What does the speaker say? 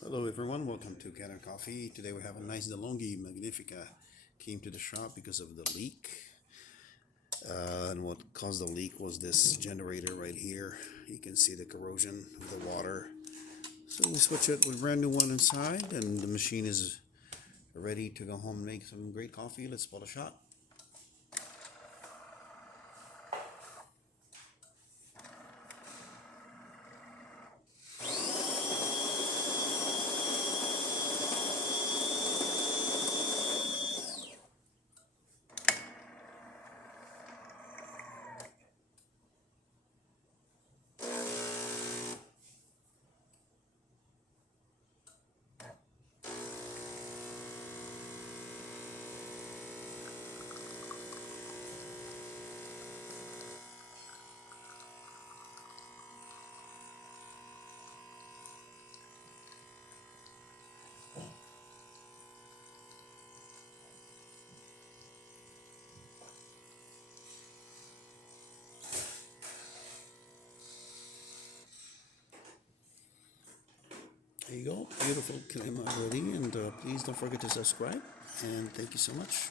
Hello everyone, welcome to Kanen Coffee. Today we have a nice DeLonghi Magnifica. Came to the shop because of the leak. And what caused the leak was this generator right here. You can see the corrosion of the water. So we switch it with a brand new one inside and the machine is ready to go home and make some great coffee. Let's spot a shot. There you go, beautiful crema ready, and please don't forget to subscribe, and thank you so much.